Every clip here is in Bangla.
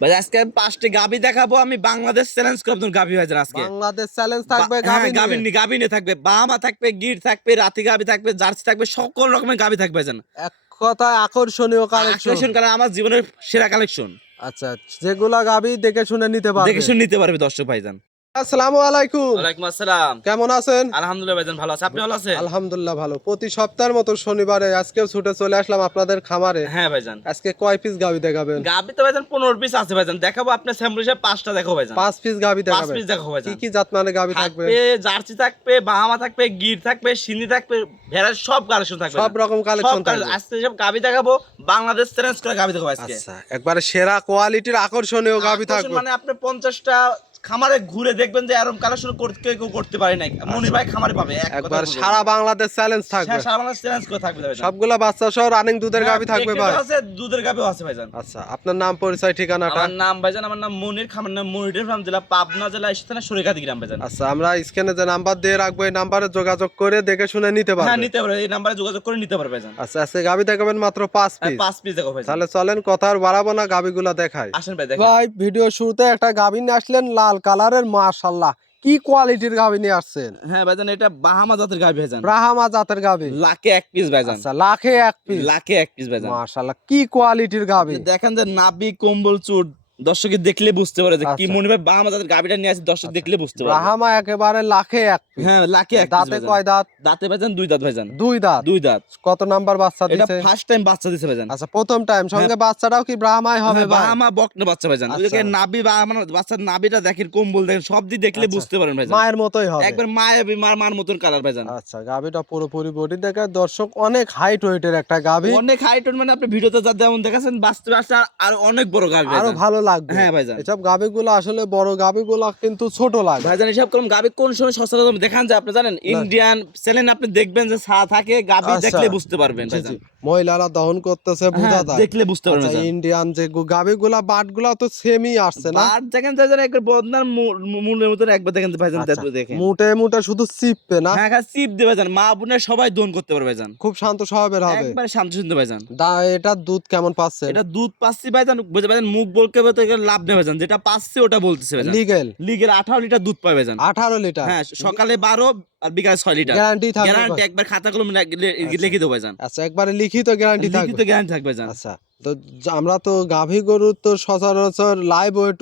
ভাই আজকে আমি 5টি গাবি দেখাবো। আমি বাংলাদেশ চ্যালেঞ্জ করব তোর গাবি ভাইজান আজকে। বাংলাদেশ চ্যালেঞ্জ থাকবে গাবি নিয়ে থাকবে, বাহামা থাকবে, গির থাকবে, রাতি গাবি থাকবে, জার্সি থাকবে, সকল রকমের গাবি থাকবে ভাইজান। এক কথায় আকর্ষণীয় কালেকশন। আকর্ষণ কারণ আমার জীবনের সেরা কালেকশন। আচ্ছা, যেগুলা গাবি দেখে শুনে নিতে পারবে। দেখে শুনে নিতে পারবে দর্শক ভাইজান। আসসালামু আলাইকুম। ওয়ালাইকুম আসসালাম। কেমন আছেন? আলহামদুলিল্লাহ ভাইজান, ভালো আছি। আপনি ভালো আছেন? আলহামদুলিল্লাহ ভালো। প্রতি সপ্তাহের মতো শনিবারে আজকেও ছুটে চলে আসলাম আপনাদের খামারে। হ্যাঁ ভাইজান। আজকে কয় পিস গাবি দেখাবেন? গাবি তো ভাইজান 15 পিস আছে ভাইজান। দেখাবো আপনার স্যাম্পল হিসেবে 5টা দেখাবো ভাইজান। 5 পিস গাবি 5 দেখাবেন। পিস দেখাবো ভাইজান। কি কি জাত মানে গাবি থাকবে? জার্সি থাকবে, বাহামা থাকবে, গির থাকবে, সিন্ধি থাকবে, ভেড়ার সব কালেকশন থাকবে। সব রকম কালেকশন থাকবে। আজকে সব গাবি দেখাবো, বাংলাদেশ চ্যালেঞ্জ করে গাবি দেখাবো আজকে। আচ্ছা, একবারে সেরা কোয়ালিটির আকর্ষণীয় গাবি থাকবে। মানে আপনি 50টা খামারে ঘুরে দেখবেন যে এরকম কালেকশন কেউ করতে পারে নাই। মনির ভাই খামারে পাবে একবার সারা বাংলাদেশ চ্যালেঞ্জ থাকবে। সারা বাংলাদেশ চ্যালেঞ্জ করে থাকবে ভাইজান। সবগুলা বাচ্চা সহ রানিং দুধের গাবি থাকবে ভাই। আছে দুধের গাবিও আছে ভাইজান। আচ্ছা, আপনার নাম পরিচয় ঠিকানাটা? আমার নাম ভাইজান, আমার নাম মনির, খামার নাম মনিরের ফার্ম, জেলা পাবনা, জেলা ঈশ্বরদী সরিকাদি গ্রাম ভাইজান। আচ্ছা, আমরা স্ক্রিনে যে নাম্বার দিয়ে রাখবো এই নাম্বারে যোগাযোগ করে দেখে শুনে নিতে পারবেন। হ্যাঁ, নিতে পারবে, এই নাম্বারে যোগাযোগ করে নিতে পারবে ভাইজান। আচ্ছা, আজকে গাবি দেখাবেন মাত্র 5 পিস। 5 পিস দেখো ভাইজান। তাহলে চলেন কথা আর বাড়াবো না, গাবিগুলা দেখাই। আসেন ভাই দেখেন। ভাই ভিডিও শুরুতে একটা গাবি নিয়ে আসলেন লাল কালারের, মাশাআল্লাহ কি কোয়ালিটির গাবি নিয়ে আসছেন? হ্যাঁ ভাইজান, এটা বাহামা জাতের গাবি ভাইজান। ব্রাহ্মা জাতের গাবি। লাখে 1 পিস ভাইজান। আচ্ছা, লাখে 1 পিস। লাখে 1 পিস ভাইজান। মাশাআল্লাহ কি কোয়ালিটির গাবি। দেখেন যে নাভি কম্বল চুট দর্শকে দেখলে বুঝতে পারে যে কি আচ্ছা। মনে ভাই বাহামা জাতের গাবিটা নিয়ে আসে, দর্শক দেখলে বুঝতে পারে। ব্রাহ্মা একেবারে লাখে 1 পিস। হ্যাঁ, লাখে 1 পিস দাঁতে ভাইজান। কয় দাঁত? দাঁতে ভাইজান 2 দাঁত ভাইজান। 2 দাঁত। 2 দাঁত। কত নাম্বার বাচ্চা এটা দিছে? ফার্স্ট টাইম বাচ্চা দিছে ভাইজান। আচ্ছা, প্রথম টাইম। সঙ্গে বাচ্চাটাও কি ব্রাহ্মাই হবে ভাই? বাহামা বকনা বাচ্চা ভাইজান। আচ্ছা। ওইদিকে নাভি বাহামা বাচ্চার নাভিটা দেখেন, কম্বল দেখেন, সব দিক দেখলে আচ্ছা। বুঝতে পারেন ভাইজান। মায়ের মতোই হবে। একবার মার মতন কালার ভাইজান। আচ্ছা, গাবিটা পুরোপুরি বডি দেখে দর্শক অনেক হাইট ওয়েটের একটা গাবি। অনেক হাইট, মানে আপনি ভিডিওতে যা যেমন দেখাচ্ছেন বাস্তবে আসলে আর অনেক বড় গাবি আরো ভাইজান। ভালো লাগবে। হ্যাঁ ভাইজান। এসব গাবিগুলো আসলে বড় গাবিগুলো কিন্তু ছোট লাগে ভাইজান। এসব কোন গাবি কোন সময় সস্তা দাম দেখান যায় আপনি জানেন? ইন্ডিয়ান চ্যানেল আপনি দেখবেন যে ছা থাকে, গাবি আচ্ছা। দেখলে বুঝতে পারবেন জি, ভাইজান। জি। মহিলারা দহন করতেছে বোঝা হ্যাঁ, যায়। দেখলে বুঝতে পারবেন আচ্ছা, ভাইজান। ইন্ডিয়ান যে গাবিগুলা বাটগুলা তো সেমই আসছে না? আর দেখেন ভাইজান, একবার বদনার মূলের মতন একবার দেখেন ভাইজান, আচ্ছা, তারপর দেখেন। মুটে মুটে শুধু চিপবে না? হ্যাঁ, খালি চিপ দিয়ে ভাইজান, মা বোনের সবাই দোন করতে পারবে ভাইজান। খুব শান্ত স্বভাবের হবে। একবারে শান্ত ভাইজান। এটা দুধ কেমন পাচ্ছে? এটা দুধ পাচ্ছি ভাইজান, বুঝতে পারছেন, মুখ বলতে বলতে লাভ নেই ভাইজান। যেটা পাচ্ছে ওটা বলতেছে ভাইজান। লিগের 18 লিটার দুধ পাবে ভাইজান। 18 লিটার। হ্যাঁ, সকালে 12 আর বিকালে 6 লিটার গ্যারান্টি থাকবে? গ্যারান্টি একবার খাতা কলম লিখে দেবো ভাইজান। আচ্ছা, একবারে লিখিত গ্যারান্টি থাকবে? লিখিত গ্যারান্টি থাকবে ভাইজান। আচ্ছা, তো আমরা তো গাভী গরুর তো সচরাচর লাইভ ওয়েট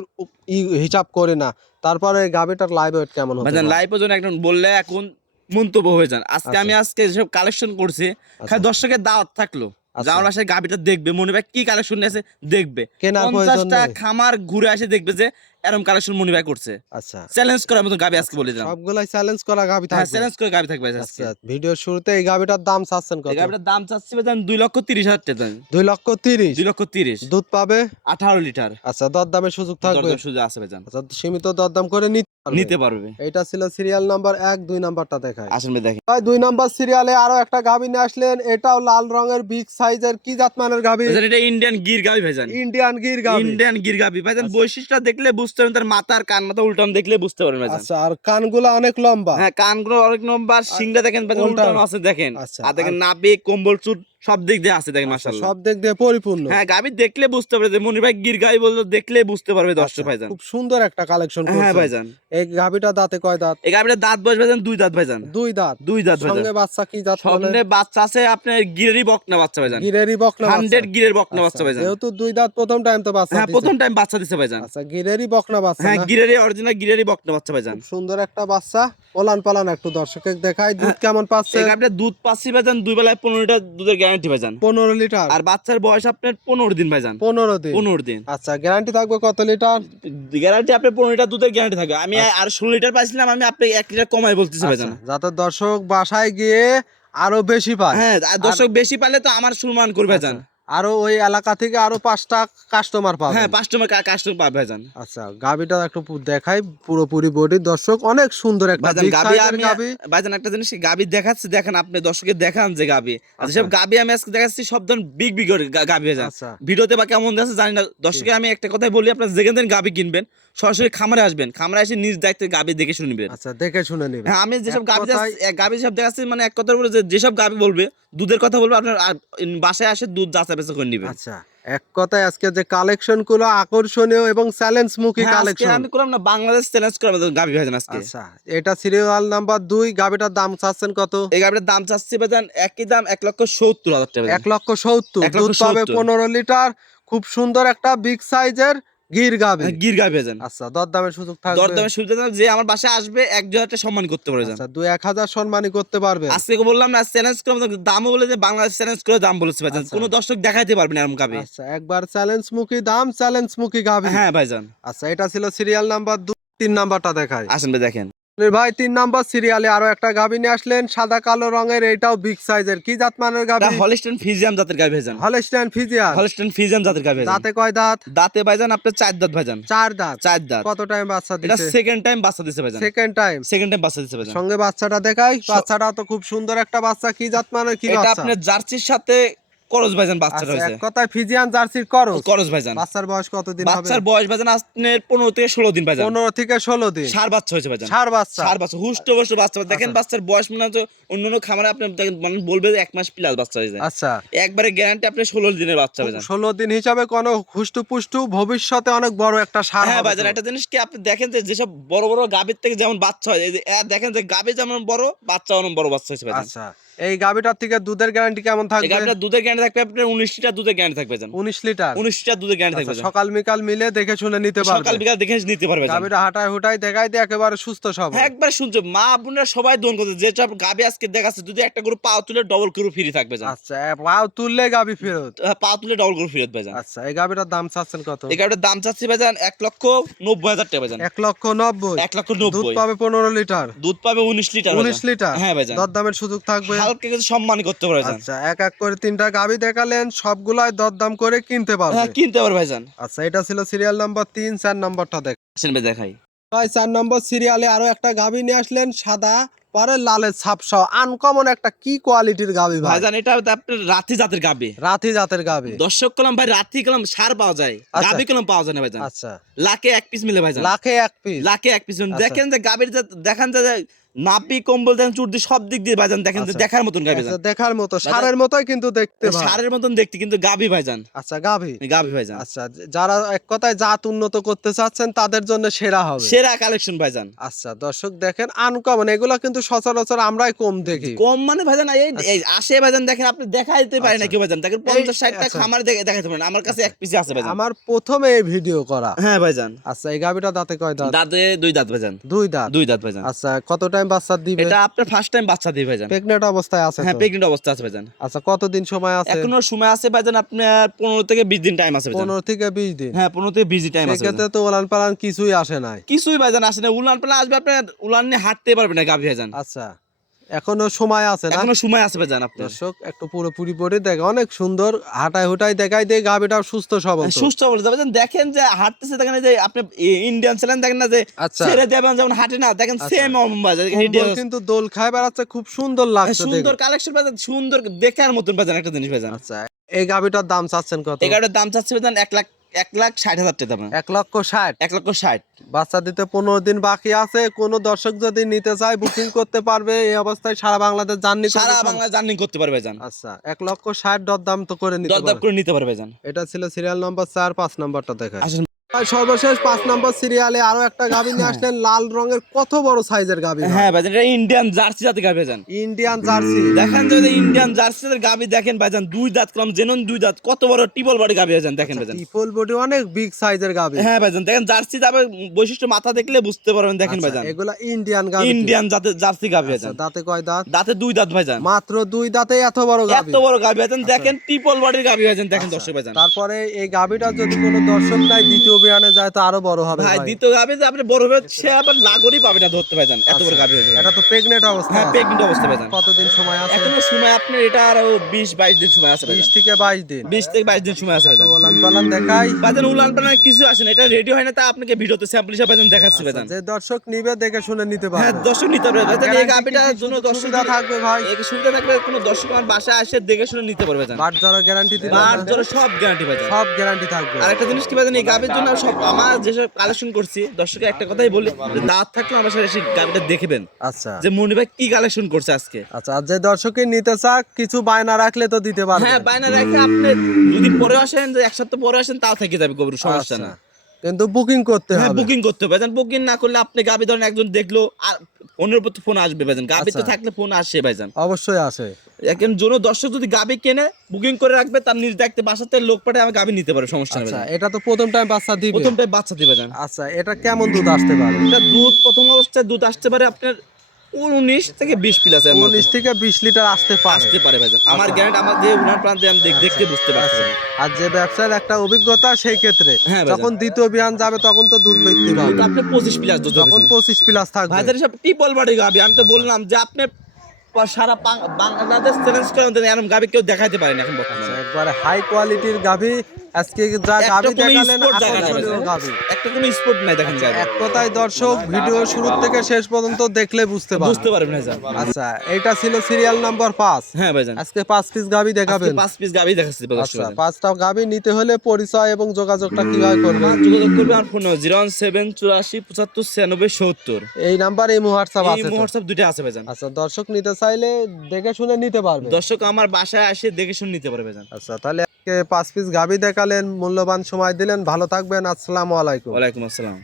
হিসাব করি না, তারপরে গাভীটার লাইভ ওয়েট কেমন হতে ভাইজান পারে? লাইভ ওজন একদম বললে এখন মন্তব্য হয়ে যান। আজকে আচ্ছা। আমি যেসব কালেকশন করছি, খালি দর্শকের দাওয়াত থাকলো, আচ্ছা। যাওয়ার বাসায় গাবিটা দেখবে, মনে ভাই কি কালেকশন নিয়েছে দেখবে, কেনার প্রয়োজন 50টা নেই। খামার ঘুরে আসে দেখবে যে এরকম কালেকশন মনি ভাই করছে। আচ্ছা, চ্যালেঞ্জ করার মতো গাবি আজকে বলে দিলাম। সবগুলাই চ্যালেঞ্জ করা গাভী হ্যাঁ, থাকবে? চ্যালেঞ্জ করে গাবি থাকবে আজকে। আচ্ছা, ভিডিওর শুরুতে এই গাভীটার দাম চাচ্ছেন কত? এই গাবিটার দাম চাচ্ছি ভাইজান 2,30,000 টাকা। 2,30,000। 2,30,000 দুধ পাবে 18 লিটার। আচ্ছা, দরদামের সুযোগ থাকবে? দরদাম সুযোগ আছে ভাইজান। আচ্ছা, সীমিত দরদাম করে নিতে পারবে। এটা ছিল সিরিয়াল নাম্বার 1। 2 নাম্বারটা দেখায়। আসেন ভাই দেখেন। ভাই 2 নাম্বার সিরিয়ালে আরো একটা গাভী নিয়ে আসলেন। এটাও লাল রঙের বিগ সাইজের, কি জাত মানের গাভী? ভাইজান এটা ইন্ডিয়ান গির গাবি ভাইজান। ইন্ডিয়ান গির গাভী। ইন্ডিয়ান গির গাবি ভাইজান। বৈশিষ্ট্য দেখলে বুঝতে পারবেন, তার মাথার কান মাথা উল্টানো দেখলে বুঝতে পারবেন ভাইজান। আচ্ছা, আর কানগুলো অনেক লম্বা। হ্যাঁ, কানগুলো অনেক লম্বা, সিংটা দেখেন ভাইজান উল্টানো আছে দেখেন। আচ্ছা, আর দেখেন নাভি কম্বল চুট সব দিক দিয়ে আছে দেখেন, মাশাআল্লাহ। সব দিক দিয়ে পরিপূর্ণ। হ্যাঁ, গাবি দেখলে বুঝতে পারবে যে মনির ভাই গির গাবি বলতে দেখলে বুঝতে পারবে দর্শক আচ্ছা, ভাইজান। খুব সুন্দর একটা কালেকশন করছেন। হ্যাঁ ভাইজান। এই গাভীটা দাঁতে কয় দাঁত? এই গাবিটার দাঁত বয়স ভাইজান 2 দাঁত ভাইজান। 2 দাঁত। 2 দাঁত ভাইজান। সঙ্গে বাচ্চা কি জাত মানে? সামনে বাচ্চা আছে আপনার গিরেরই বকনা বাচ্চা ভাইজান। গিরেরই বকনা বাচ্চা। 100 গিরের বকনা বাচ্চা ভাইজান। যেহেতু 2 দাঁত, প্রথম টাইম তো বাচ্চা হ্যাঁ, দিছে। প্রথম টাইম বাচ্চা দিছে ভাইজান। আচ্ছা, গিরেরই বকনা বাচ্চা হ্যাঁ, না? গিরেরই অরিজিনাল গিরেরই বকনা বাচ্চা ভাইজান। খুব সুন্দর একটা বাচ্চা। ওলান পালান একটু দর্শকের দেখাই। দুধ কেমন পাচ্ছে? এই গাবিটা দুধ পাচ্ছি ভাইজান 2 বেলায় 15 লিটার দুধের গ্যারান্টি ভাইজান। 15 লিটার। আর বাচ্চার বয়স আপনার 15 দিন ভাইজান। 15 দিন। 15 দিন। আচ্ছা, গ্যারান্টি থাকবে কত লিটার? গ্যারান্টি আপনি 15 লিটার দুধের গ্যারান্টি থাকবে। আমি আর 16 লিটার পাইছিলাম, আমি আপনি 1 লিটার কমাই বলতেছি ভাইজান। আচ্ছা, যাতে দর্শক বাসায় গিয়ে আরো বেশি পায়। হ্যাঁ, আর দর্শক বেশি পালে তো আমার সম্মান করবে ভাইজান। আরো ওই এলাকা থেকে আরো 5টা কাস্টমার পাবে। হ্যাঁ, কাস্টমার পাবে ভাইজান। আচ্ছা, গাবিটা একটু দেখাই পুরোপুরি বডি। দর্শক অনেক সুন্দর একটা ভাইজান big গাবি size এর আমি গাবি। ভাইজান একটা জিনিস গাবি দেখাচ্ছি, দেখেন আপনি দর্শককে দেখান যে গাবি। আচ্ছা, সব গাবি আমি আজকে দেখাচ্ছি সব ধরনের বিগ গাবি ভাইজান। আচ্ছা। ভিডিওতে বা কেমন আছে জানি না। দর্শককে আমি একটা কথাই বলি, আপনারা যেখান থেকে গাবি কিনবেন সরাসরি খামারে আসবেন, খামারে এসে নিজ দায়িত্বে গাবি দেখে শুনে নেবেন। আচ্ছা, দেখে শুনে নেবেন। হ্যাঁ, আমি যেসব এক গাবি কথায়- গাবি সব দেখাচ্ছি, মানে এক কথার উপরে যেসব গাবি বলবে দুধের কথা বলবে, আপনার বাসায় আসে দুধ যাচাই বাছাই করে নেবেন। আচ্ছা, এক কথায় আজকে যে কালেকশন গুলো আকর্ষণীয় এবং চ্যালেঞ্জ মুখী হ্যাঁ, আজকে কালেকশন। আমি করলাম না বাংলাদেশ চ্যালেঞ্জ করে আমাদের গাবি ভাইজান আজকে। আচ্ছা, এটা সিরিয়াল নাম্বার 2, গাবিটার দাম চাচ্ছেন কত? এই গাবিটার দাম চাচ্ছি ভাইজান একই দাম 1,70,000 টাকা। 1,70,000। 1,70,000 দুধ পাবে 15 লিটার, খুব সুন্দর একটা বিগ সাইজের গির গাবি। গির গাবি ভাইজান। আচ্ছা, দরদামের সুযোগ থাকবে? দরদামের সুবিধা না, যে আমার বাসায় আসবে 1,000 টাকা সম্মান করতে পারে ভাইজান। আচ্ছা, 2-1,000 সম্মানী করতে পারবে। আজকে বললাম না চ্যালেঞ্জ করে আমাদের দামও বলে যে বাংলাদেশ চ্যালেঞ্জ করে দাম বলেছে ভাইজান। আচ্ছা। কোনো দর্শক দেখাইতে পারবে না এরকম গাবি। আচ্ছা, একবার চ্যালেঞ্জ মুখী দাম, চ্যালেঞ্জ মুখী গাবি। হ্যাঁ ভাইজান, আচ্ছা, এটা ছিল সিরিয়াল নাম্বার 2। 3 নাম্বারটা দেখাই। আসেন ভাই দেখেন। ভাই 3 নাম্বার সিরিয়ালে আরো একটা গাবি নিয়ে আসলেন, সাদা কালো রঙের, এটাও বিগ সাইজের। কি জাত মানের গাবি? এটা হলিস্টাইন ফ্রিজিয়াম জাতের গাবি ভাইজান। Holstein Friesian. হলিস্টাইন ফ্রিজিয়াম জাতের গাবি ভাইজান। দাঁতে কয় দাঁত? দাঁতে ভাইজান আপনার 4 দাঁত ভাইজান। 4 দাঁত। 4 দাঁত। কত টাইম বাচ্চা এটা দিছে? সেকেন্ড টাইম বাচ্চা দিছে ভাইজান। Second time. সেকেন্ড টাইম বাচ্চা দিছে ভাইজান। সঙ্গে বাচ্চাটা দেখাই। বাচ্চাটা তো খুব সুন্দর একটা বাচ্চা। কি জাত মানের, কি এটা বাচ্চা? আপনার জার্সির সাথে করজ ভাইজান বাচ্চাটা আচ্ছা, হইছে। এক কথায় ফিজিয়ান জার্সির করস। করজ ভাইজান। বাচ্চার বয়স কতদিন হবে? বাচ্চার বয়স ভাইজান আপনার 15 থেকে 16 দিন ভাইজান। 15 থেকে 16 দিন। ষাঁড় বাচ্চা হয়েছে ভাইজান। ষাঁড় বাচ্চা। ষাঁড় বাচ্চা হুষ্ট বাচ্চা দেখেন। বাচ্চার বয়স মনে হচ্ছে অন্যান্য খামারে আপনি দেখেন মানে বলবে যে 1 মাস প্লাস বাচ্চা হয়ে যায়। আচ্ছা, একবারে গ্যারান্টি আপনি 16 দিনের বাচ্চা ভাইজান। 16 দিন হিসাবে কোনো হুষ্টু পুষ্টু, ভবিষ্যতে অনেক বড় একটা ষাঁড় হ্যাঁ হবে ভাইজান, তো। একটা জিনিস কি আপনি দেখেন যে যেসব বড় বড় গাভীর থেকে যেমন বাচ্চা হয়, এই যে দেখেন যে গাভী যেমন বড় বাচ্চা যেমন বড় বাচ্চা হয়েছে ভাইজান। আচ্ছা, এই গাবিটার থেকে দুধের গ্যারান্টি কেমন এই থাকবে? গাভীটার দুধের গ্যারান্টি থাকবে আপনার 19 লিটার দুধের গ্যারান্টি থাকবে ভাইজান। 19 লিটার। 19 লিটার দুধের গ্যারান্টি থাকবে আচ্ছা, ভাইজান। সকাল বিকাল মিলে দেখে শুনে নিতে পারবে। সকাল বিকাল দেখে নিতে পারবে ভাইজান। গাবিটা হাঁটায় হুটায় দেখাই দিয়ে একেবারে সুস্থ সবল। হ্যাঁ, একবার শুনছো মা বোনরা সবাই দোন করছে, যে সব গাভী আজকে দেখাচ্ছে যদি একটা গরু পা তুলে ডবল গরু ফ্রি থাকবে ভাইজান। আচ্ছা, পাও তুললে গাবি ফেরত। পা তুলে ডবল গরু ফেরত ভাইজান। আচ্ছা, এই গাবিটার দাম চাচ্ছেন কত? এই গাভীটার দাম চাচ্ছি ভাইজান 1,90,000 টাকা ভাইজান। 1,90,000। 1,90,000 দুধ পাবে 15 লিটার। দুধ পাবে 19 লিটার 19 লিটার। হ্যাঁ ভাইজান। দরদামের সুযোগ থাকবে। হালকা কিছু সম্মান করতে পারবে ভাইজান। আচ্ছা, এক এক করে 3টা গাবি দেখালেন, সবগুলাই দরদাম করে কিনতে পারবে। হ্যাঁ, কিনতে পারবে ভাইজান। আচ্ছা, এটা ছিল সিরিয়াল নাম্বার 3। 4 নাম্বারটা দেখ আসেন ভাই দেখাই। ভাই 4 নম্বর সিরিয়ালে আরো একটা গাবি নিয়ে আসলেন, সাদা পরে লালের ছাপসহ, আনকমন একটা কি কোয়ালিটির গাবি ভাই? ভাইজান এটা আপনার রাতি জাতের গাবি। রাতি জাতের গাবি। দর্শক কলম ভাই, রাতি কলম সার পাওয়া যায়, আচ্ছা। গাবি কলম পাওয়া যায় না ভাইজান। আচ্ছা, লাখে 1 পিস মিলে ভাইজান। লাখে 1 পিস। লাখে 1 পিস। আচ্ছা। দেখেন যে গাবির দেখেন যে নাপি কম্বল দেখেন চুর্দি সব দিক দিয়ে ভাইজান দেখেন যে আচ্ছা। দেখার মতন গাবি আচ্ছা, ভাইজান। দেখার মতো ষাঁড়ের মতোই কিন্তু দেখতে ভাই। সারের মতন দেখতে কিন্তু গাবি ভাইজান। আচ্ছা, গাবি। গাবি ভাইজান। আচ্ছা, যারা এক কথায় জাত উন্নত করতে চাচ্ছেন তাদের জন্য সেরা হবে। সেরা কালেকশন ভাইজান। আচ্ছা, দর্শক দেখেন আনকমন, এগুলো কিন্তু সচরাচর আমরাই কম দেখি। কম মানে ভাইজান এই আসে ভাইজান, দেখেন আপনি দেখাইতে পারেন না আচ্ছা। কি ভাইজান। দেখেন 50-60টা আচ্ছা। খামারে দেখাইতে পারেন, আমার কাছে 1 পিস আছে ভাইজান। আমার প্রথমে এই ভিডিও করা। হ্যাঁ ভাইজান। আচ্ছা, এই গাবিটা দাঁতে কয় দাঁত? দাঁতে 2 দাঁত ভাইজান। 2 দাঁত। 2 দাঁত ভাইজান। আচ্ছা, কত টাইম বাচ্চা দিবে? এটা আপনার ফার্স্ট টাইম বাচ্চা দিবে ভাইজান। প্রেগনেন্ট অবস্থায় আছে হ্যাঁ, তো? প্রেগন্যান্ট অবস্থা আছে ভাইজান। আচ্ছা, কতদিন সময় আছে? এখনো সময় আছে ভাইজান, আপনার 15 থেকে 20 দিন টাইম আছে ভাইজান। 15 থেকে 20 দিন। হ্যাঁ, 15 থেকে 20 দিন টাইম আছে সেক্ষেত্রে ভাইজান। তো ওলান পালান কিছুই আসে নাই। কিছুই ভাইজান আসে না, উলান পালা আসবে আপনার, উলান নিয়ে হাঁটতে পারবে না গাভী ভাইজান। আচ্ছা, এখনো সময় আছে না? এখনো সময় আছে ভাইজান আপনার। দর্শক একটু পুরোপুরি বডি দেখে অনেক সুন্দর, হাঁটায় হুটায় দেখাই দিয়ে গাবিটা সুস্থ সবল তো। সুস্থ বলে যাবে দেখেন যে হাঁটতেছে, দেখেন এই যে আপনি ইন্ডিয়ান চ্যালেঞ্জ দেখেন না যে আচ্ছা। ছেড়ে দেবেন যেমন হাঁটে না, দেখেন আচ্ছা। সেম বাজার কম্বল কিন্তু দোল খায় বেড়াচ্ছে, খুব সুন্দর লাগছে সুন্দর দেখে। কালেকশন ভাইজান, সুন্দর দেখার মতন ভাইজান একটা জিনিস ভাইজান। আচ্ছা, এই গাবিটার দাম চাচ্ছেন কত? এগারোটার দাম চাচ্ছে ভাইজান 1,60,000 টাকা দাম। 1,60,000। 1,60,000। বাচ্চা দিতে 15 দিন বাকি আছে। কোন দর্শক যদি নিতে চায় বুকিং করতে পারবে। এই অবস্থায় সারা বাংলাদেশ জার্নি সারা বাংলা জার্নি করতে পারবে ভাইজান। আচ্ছা, 1,60,000 দরদাম তো করে নিতে দরদাম পারবে। করে নিতে পারবে ভাইজান। এটা ছিল সিরিয়াল নাম্বার 4। 5 নাম্বারটা দেখায়। আসেন আর সর্বশেষ 5 নাম্বার সিরিয়ালে আরো একটা গাবি নিয়ে আসলেন, লাল রঙের, কত বড় সাইজের গাবি? হ্যাঁ ভাইজান, এটা ইন্ডিয়ান জার্সি জাতের গাভী ভাইজান। Indian jersey. দেখেন যে ইন্ডিয়ান জার্সির গাভী দেখেন ভাইজান, 2 দাঁত কম জেনুইন 2 দাঁত, কত বড় টিপল বডি গাভী ভাইজান দেখেন ভাইজান। ট্রিপল বডি, অনেক বিগ সাইজের গাবি। হ্যাঁ ভাইজান, দেখেন জার্সি যাবে বৈশিষ্ট্য মাথা দেখলে বুঝতে পারবেন দেখেন ভাইজান। এগুলা ইন্ডিয়ান গাবি। ইন্ডিয়ান জাতের জার্সি গাভী আচ্ছা, ভাইজান। দাঁতে কয় দাঁত? দাঁতে 2 দাঁত ভাইজান। মাত্র 2 দাঁতে এত বড় গাবি। এত বড় গাভী ভাইজান, দেখেন ট্রিপল বডির গাভী ভাইজান দেখেন দর্শক ভাইজান। তারপরে এই গাবিটা যদি কোনো দর্শক নাই দ্বিতীয় বিয়ানে যায় তো আরো বড় হবে ভাই ভাই। দ্বিতীয় গাভী যে আপনি বড় হবে সে আবার লাগরি পাবে না ধরতে ভাইজান, এত বড় গাভী ভাইজান। এটা তো প্রেগনেন্ট অবস্থা। হ্যাঁ, প্রেগন্যান্ট অবস্থা ভাইজান। কতদিন সময় আছে? এখনো সময় আপনার এটা আরো 20-22 দিন সময় আছে 20 ভাইজান। থেকে 22 দিন। 20 থেকে 22 দিন সময় আছে তো ভাইজান। ওলান পালান দেখাই। ভাইজান উলান পালান কিছু আসে না, এটা রেডি হয় না, তা আপনাকে ভিডিওতে স্যাম্পল হিসেবে ভাইজান দেখাচ্ছি ভাইজান। যে দর্শক নিবে দেখে শুনে নিতে হ্যাঁ, পারবে। দর্শক নিতে পারবে ভাইজান। এই গাভীটার জন্য দর্শক সুবিধা থাকবে ভাই। এই সুবিধা থাকবে, কোনো দর্শক আমার বাসায় আসে দেখে শুনে নিতে পারবে ভাইজান। বাট জরা গ্যারান্টি দিতে বার জোরে সব গ্যারান্টি ভাইজান। সব গ্যারান্টি থাকবে। আর একটা জিনিস কি ভাইজান, এই গাভীর জন্য না সব আমার যেসব কালেকশন করছি দর্শকে একটা কথাই বলি যে দাঁত থাকলে আমার সাথে এসে গাবিটা দেখবেন আচ্ছা যে মনি ভাই কি কালেকশন করছে আজকে। আচ্ছা, আর যে দর্শকে নিতে চাক কিছু বায়না রাখলে তো দিতে পারবেন। হ্যাঁ বাইনা রেখে আপনি যদি পরে আসেন যে এক সপ্তাহ পরে আসেন তাও থেকে যাবে গরু, সমস্যা আচ্ছা, না। কিন্তু বুকিং করতে হ্যাঁ হবে। বুকিং করতে হবে, বুকিং না করলে আপনি গাবি ধরেন একজন দেখলো আর ফোনের উপর ফোন আসবে ভাইজান, গাবি তো আচ্ছা। থাকলে ফোন আসে ভাইজান। অবশ্যই আসে। এখন জন্য দর্শক যদি গাবি কেনে বুকিং করে রাখবে, তার নিজ দেখতে বাসাতে লোক পাঠায় আমি গাবি নিতে পারে, সমস্যা নেই আচ্ছা, ভাইজান। এটা তো প্রথম টাইম বাচ্চা দিবে। প্রথমটাই বাচ্চা দিবে ভাইজান। আচ্ছা, এটা কেমন দুধ আসতে পারে? এটা দুধ প্রথম অবস্থায় দুধ আসতে পারে আপনার 19 থেকে 20 প্লাস 19 থেকে 20 লিটার আসতে পারে। আসতে পারে ভাইজান। আমার গ্যারান্টি, আমার যে উনার প্রান্তে আমি দেখতে বুঝতে পারছি। আর যে ব্যবসার একটা অভিজ্ঞতা সেই ক্ষেত্রে হ্যাঁ ভাইজান। যখন দ্বিতীয় বিয়ান যাবে তখন তো দুধ বেচতে পারবে। দুধ আপনি 25 প্লাস দুধ যখন হবে 25 প্লাস থাকবে। ভাইজান। সব টিপল বাড়ি গাবি, আমি তো বললাম যে আপনি সারা বাংলাদেশ চ্যালেঞ্জ করে এরকম গাবি কেউ দেখাইতে পারে না এখন বর্তমানে। একবারে হাই কোয়ালিটির গাভী। আজকে যা একটা গাভী কোনো দেখালেন sport জায়গা নাই আকর্ষণীয় ভাইজান। গাভী। একটা কোনো স্পোর্ট নাই দেখেন গাবি। এক কথায় দর্শক ভিডিও শুরু থেকে শেষ পর্যন্ত দেখলে বুঝতে বুঝতে পারবে। পারবেন ভাইজান। আচ্ছা, এইটা ছিল সিরিয়াল নাম্বার 5। হ্যাঁ ভাইজান। আজকে 5 পিস গাভী দেখাবেন। 5 পিস গাবি দেখাচ্ছি আচ্ছা, দর্শক। 5টা গাভী নিতে হলে পরিচয় এবং যোগাযোগটা কিভাবে করবেন? যোগাযোগ করবে আমার ফোন 01784759670। এই নাম্বার এই হোয়াটসঅ্যাপ এই আছে তো? হোয়াটসঅ্যাপ দুইটা আছে ভাইজান। আচ্ছা, দর্শক নিতে চাইলে দেখে শুনে নিতে পারবে। দর্শক আমার বাসায় এসে দেখে শুনে নিতে পারবে ভাইজান। আচ্ছা, তাহলে আজকে 5 পিস গাভী দেখালেন, মূল্যবান সময় দিলেন। ভালো থাকবেন। আসসালামু আলাইকুম। ওয়ালাইকুম আসসালাম।